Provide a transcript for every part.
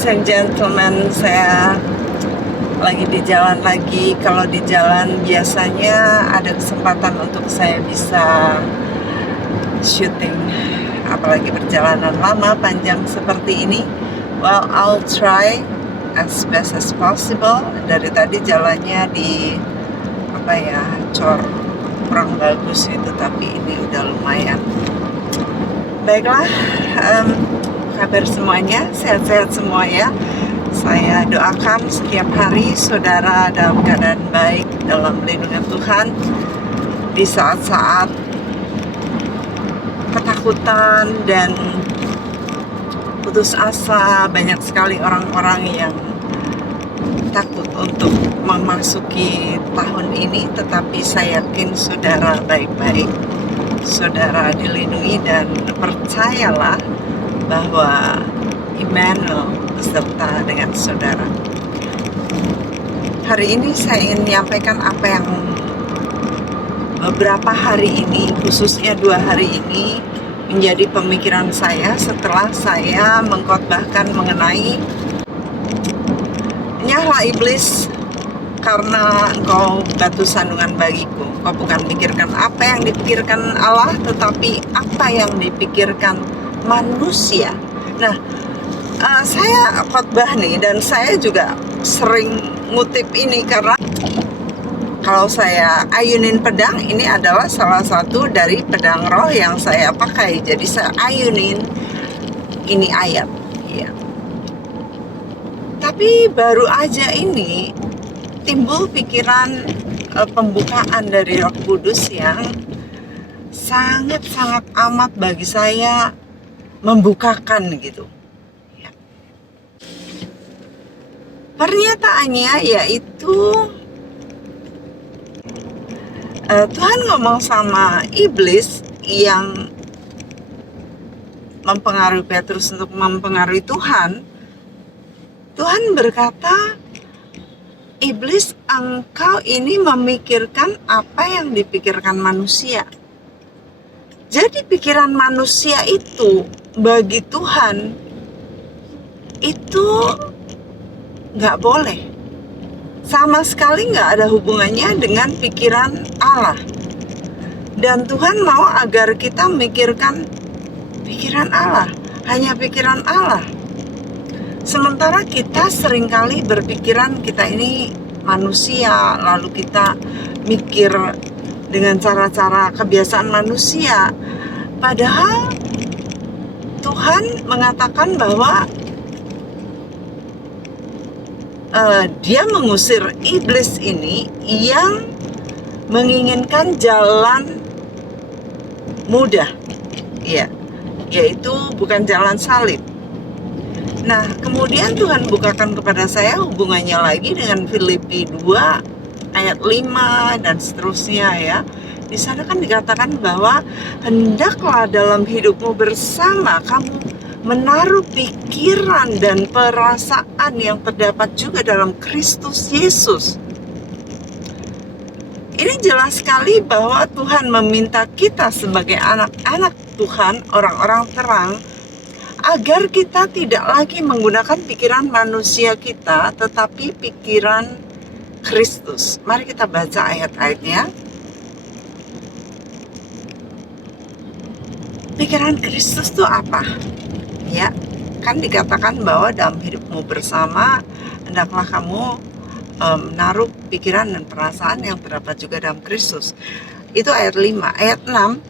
Ladies and gentlemen, saya lagi di jalan lagi. Kalau di jalan biasanya ada kesempatan untuk saya bisa syuting, apalagi perjalanan lama panjang seperti ini. Well, I'll try as best as possible. Dari tadi jalannya di cor kurang bagus itu, tapi ini udah lumayan. Baiklah, kabar semuanya, sehat-sehat semua ya. Saya doakan setiap hari saudara dalam keadaan baik, dalam lindungan Tuhan. Di saat-saat ketakutan dan putus asa, banyak sekali orang-orang yang takut untuk memasuki tahun ini, tetapi saya yakin saudara baik-baik, saudara dilindungi, dan percayalah bahwa Immanuel beserta dengan saudara. Hari ini saya ingin menyampaikan apa yang beberapa hari ini, khususnya 2 hari ini, menjadi pemikiran saya setelah saya mengkhotbahkan mengenai nyahlah iblis, karena engkau batu sandungan bagiku. Kau bukan pikirkan apa yang dipikirkan Allah, tetapi apa yang dipikirkan manusia. Nah, saya khotbah nih, dan saya juga sering ngutip ini karena kalau saya ayunin pedang, ini adalah salah satu dari pedang roh yang saya pakai. Jadi saya ayunin ini ayat ya. Tapi baru aja ini timbul pikiran pembukaan dari Roh Kudus yang sangat-sangat amat bagi saya membukakan gitu. Ya. Pernyataannya yaitu Tuhan ngomong sama iblis yang mempengaruhi Petrus untuk mempengaruhi Tuhan. Tuhan berkata, iblis, engkau ini memikirkan apa yang dipikirkan manusia. Jadi pikiran manusia itu bagi Tuhan itu nggak boleh, sama sekali nggak ada hubungannya dengan pikiran Allah. Dan Tuhan mau agar kita memikirkan pikiran Allah, hanya pikiran Allah. Sementara kita seringkali berpikiran kita ini manusia, lalu kita mikir dengan cara-cara kebiasaan manusia. Padahal Tuhan mengatakan bahwa dia mengusir iblis ini yang menginginkan jalan mudah, ya, yaitu bukan jalan salib. Nah, kemudian Tuhan bukakan kepada saya hubungannya lagi dengan Filipi 2 ayat 5 dan seterusnya ya. Di sana kan dikatakan bahwa hendaklah dalam hidupmu bersama kamu menaruh pikiran dan perasaan yang terdapat juga dalam Kristus Yesus. Ini jelas sekali bahwa Tuhan meminta kita sebagai anak-anak Tuhan, orang-orang terang, agar kita tidak lagi menggunakan pikiran manusia kita, tetapi pikiran Kristus. Mari kita baca ayat-ayatnya. Pikiran Kristus itu apa? Ya, kan dikatakan bahwa dalam hidupmu bersama hendaklah kamu menaruh pikiran dan perasaan yang terdapat juga dalam Kristus. Itu ayat 5. Ayat 6,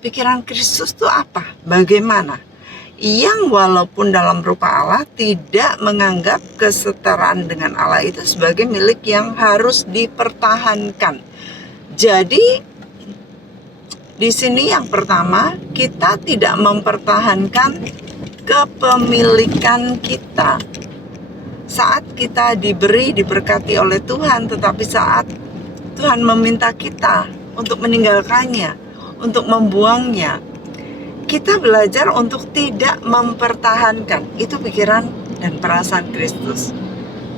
pikiran Kristus itu apa? Bagaimana? Yang walaupun dalam rupa Allah tidak menganggap kesetaraan dengan Allah itu sebagai milik yang harus dipertahankan. Jadi di sini yang pertama, kita tidak mempertahankan kepemilikan kita saat kita diberkati oleh Tuhan, tetapi saat Tuhan meminta kita untuk meninggalkannya, untuk membuangnya, kita belajar untuk tidak mempertahankan. Itu pikiran dan perasaan Kristus.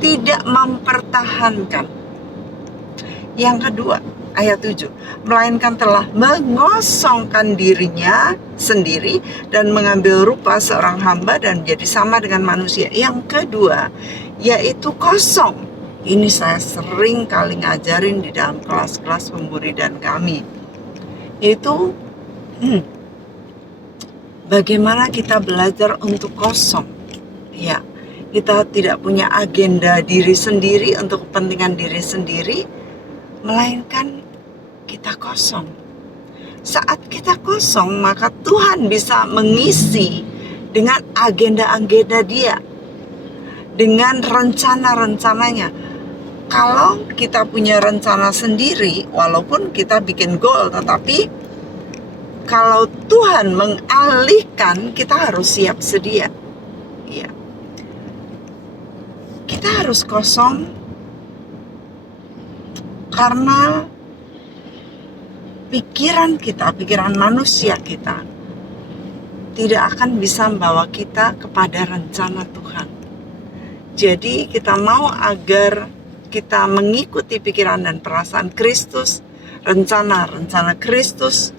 Tidak mempertahankan. Yang kedua, ayat 7, melainkan telah mengosongkan dirinya sendiri dan mengambil rupa seorang hamba dan menjadi sama dengan manusia. Yang kedua, yaitu kosong. Ini saya sering kali ngajarin di dalam kelas-kelas pemuridan kami. Yaitu bagaimana kita belajar untuk kosong. Ya, kita tidak punya agenda diri sendiri untuk kepentingan diri sendiri, melainkan kita kosong. Saat kita kosong, maka Tuhan bisa mengisi dengan agenda-agenda Dia, dengan rencana-rencananya. Kalau kita punya rencana sendiri, walaupun kita bikin goal, tetapi kalau Tuhan mengalihkan, kita harus siap sedia. Ya. Kita harus kosong karena pikiran kita, pikiran manusia kita tidak akan bisa membawa kita kepada rencana Tuhan. Jadi kita mau agar kita mengikuti pikiran dan perasaan Kristus, rencana-rencana Kristus,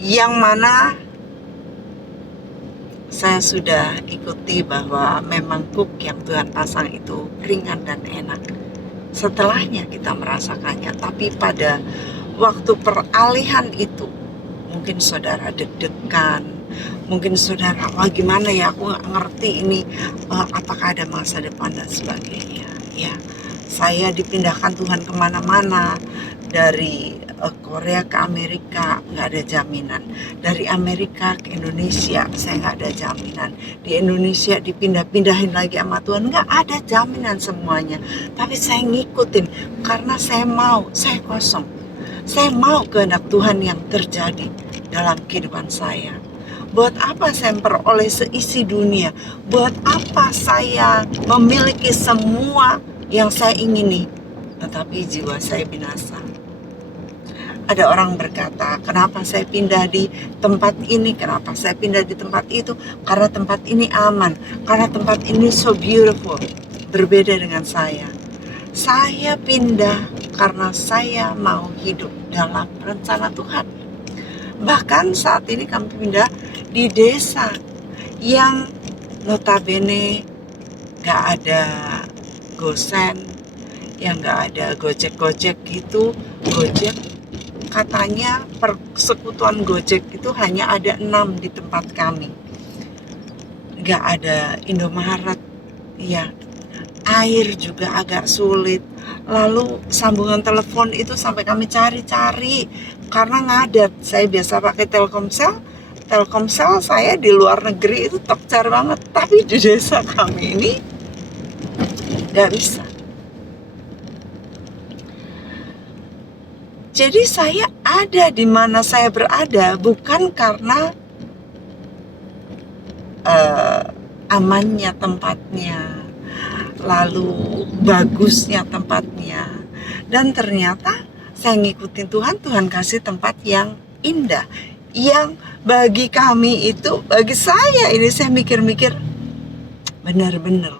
yang mana saya sudah ikuti bahwa memang book yang Tuhan pasang itu ringan dan enak. Setelahnya kita merasakannya, tapi pada waktu peralihan itu mungkin saudara deg-degan, mungkin saudara, wah gimana ya, aku nggak ngerti ini, apakah ada masa depan dan sebagainya. Ya, saya dipindahkan Tuhan kemana-mana, dari Korea ke Amerika nggak ada jaminan, dari Amerika ke Indonesia saya nggak ada jaminan, di Indonesia dipindah-pindahin lagi sama Tuhan, nggak ada jaminan semuanya. Tapi saya ngikutin karena saya mau, saya kosong, saya mau kehendak Tuhan yang terjadi dalam kehidupan saya. Buat apa saya memperoleh seisi dunia? Buat apa saya memiliki semua yang saya ingini, tetapi jiwa saya binasa? Ada orang berkata, kenapa saya pindah di tempat ini, kenapa saya pindah di tempat itu? Karena tempat ini aman, karena tempat ini so beautiful. Berbeda dengan saya. Saya pindah karena saya mau hidup dalam rencana Tuhan. Bahkan saat ini kami pindah di desa yang notabene gak ada gosen, yang gak ada gojek-gojek gitu. Gojek katanya persekutuan Gojek itu hanya ada 6 di tempat kami. Gak ada Indomaret, ya. Air juga agak sulit. Lalu sambungan telepon itu sampai kami cari-cari karena ngadat. Saya biasa pakai Telkomsel. Telkomsel saya di luar negeri itu tokcer banget. Tapi di desa kami ini gak bisa. Jadi saya ada di mana saya berada bukan karena amannya tempatnya, lalu bagusnya tempatnya. Dan ternyata saya ngikutin Tuhan, Tuhan kasih tempat yang indah, yang bagi kami itu, bagi saya ini, saya mikir-mikir, benar-benar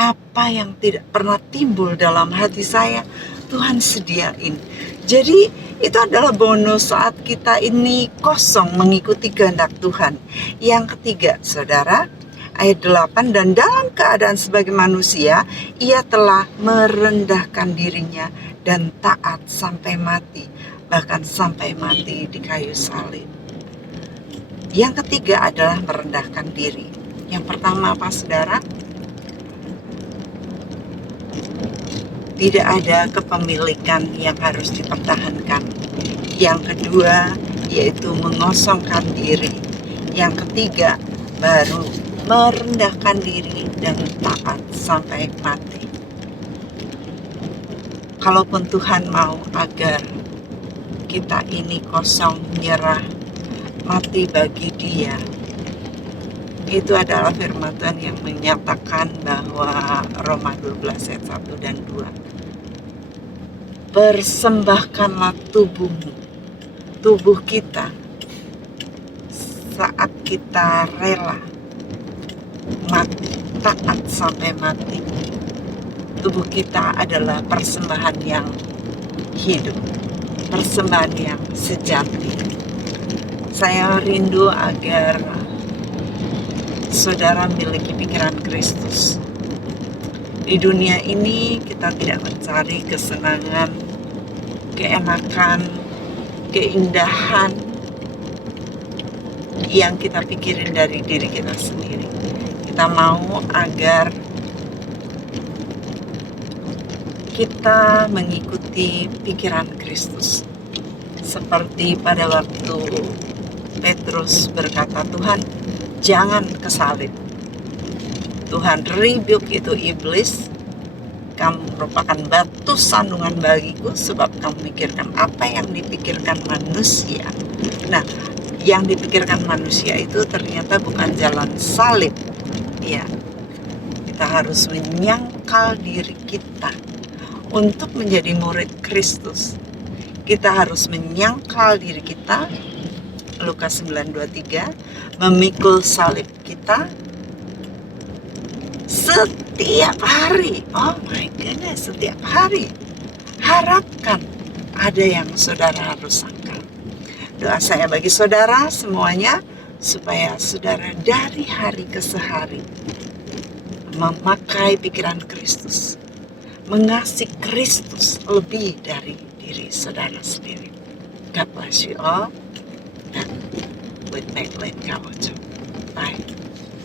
apa yang tidak pernah timbul dalam hati saya, Tuhan sediain. Jadi itu adalah bonus saat kita ini kosong mengikuti kehendak Tuhan. Yang ketiga, saudara, ayat 8, dan dalam keadaan sebagai manusia, ia telah merendahkan dirinya dan taat sampai mati, bahkan sampai mati di kayu salib. Yang ketiga adalah merendahkan diri. Yang pertama apa, saudara? Tidak ada kepemilikan yang harus dipertahankan. Yang kedua yaitu mengosongkan diri. Yang ketiga baru merendahkan diri dan taat sampai mati. Kalaupun Tuhan mau agar kita ini kosong, nyerah, mati bagi Dia, itu adalah firman Tuhan yang menyatakan bahwa Roma 12 ayat 1 dan 2. Persembahkanlah tubuh kita saat kita rela mati, taat sampai mati. tubuh kita adalah persembahan yang hidup, persembahan yang sejati. Saya rindu agar saudara memiliki pikiran Kristus. Di dunia ini kita tidak mencari kesenangan, keenakan, keindahan yang kita pikirin dari diri kita sendiri. Kita mau agar kita mengikuti pikiran Kristus. Seperti pada waktu Petrus berkata, Tuhan, jangan ke salib. Tuhan rebuke itu iblis. Kamu merupakan batu sandungan bagiku sebab kamu pikirkan apa yang dipikirkan manusia. Nah, yang dipikirkan manusia itu ternyata bukan jalan salib. Ya, kita harus menyangkal diri kita untuk menjadi murid Kristus. Kita harus menyangkal diri kita, Lukas 9:23, memikul salib kita setiap hari. Oh my goodness, setiap hari. Harapkan ada yang saudara harus sangkal. Doa saya bagi saudara semuanya, supaya saudara dari hari ke hari memakai pikiran Kristus, mengasihi Kristus lebih dari diri saudara sendiri. God bless you all. And with Meghalene Kawaja. Bye.